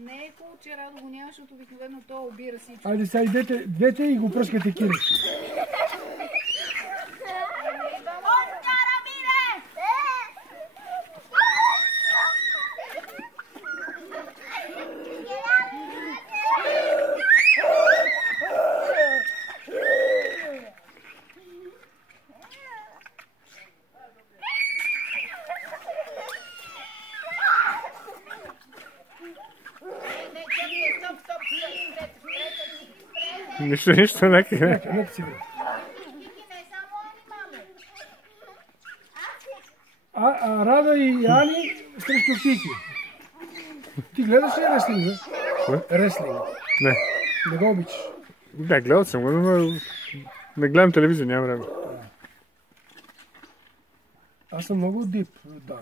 Не е хубаво, че Радо го няма, защото обикновено то обира всичко. Айде сега идете двете и го пръскате Кири. Нищо, нека. Нека си бе. Рада и Ани срещу Кики. Ти гледаш ли реслинг, бе? Кое? Реслинг. Не. Не го обичаш? Да, гледал съм го, но не гледам телевизия, няма време. Аз съм много дип. Да.